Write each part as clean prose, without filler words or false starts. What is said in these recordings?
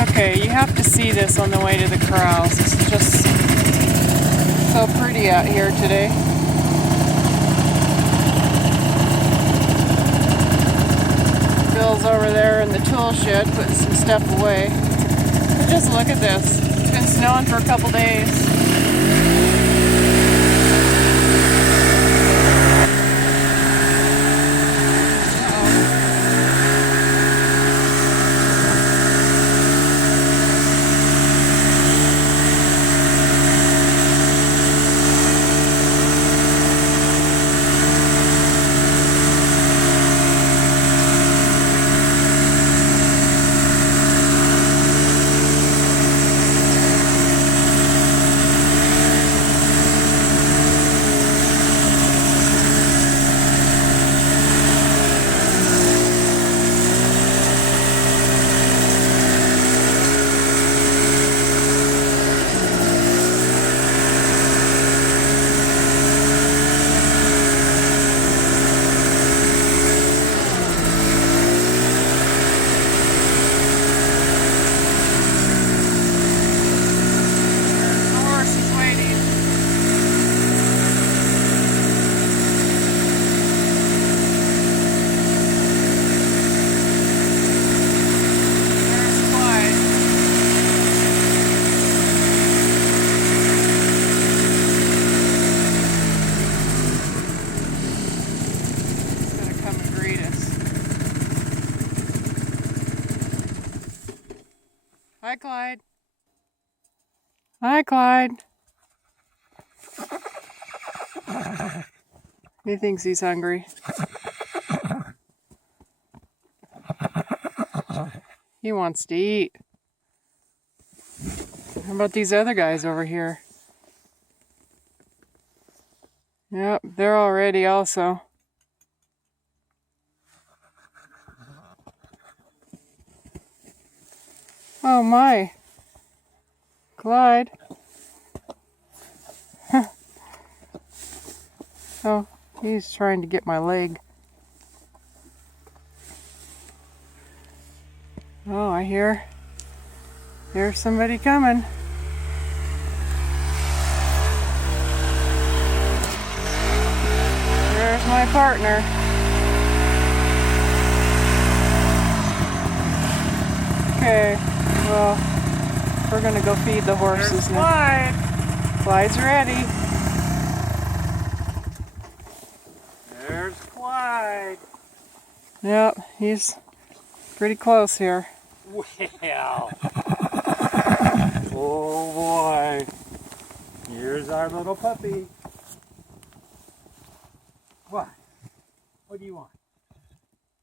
Okay, you have to see this on the way to the corrals. It's just so pretty out here today. Bill's over there in the tool shed putting some stuff away. But just look at this. It's been snowing for a couple days. Hi, Clyde. Hi, Clyde. He thinks he's hungry. He wants to eat. How about these other guys over here? Yep, they're all ready also. Oh my. Clyde. Oh, he's trying to get my leg. Oh, I hear there's somebody coming. There's my partner. Okay, well, we're gonna go feed the horses now. Clyde. Clyde's ready. There's Clyde. Yep, he's pretty close here. Well. Oh boy. Here's our little puppy. What? What do you want?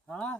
Huh?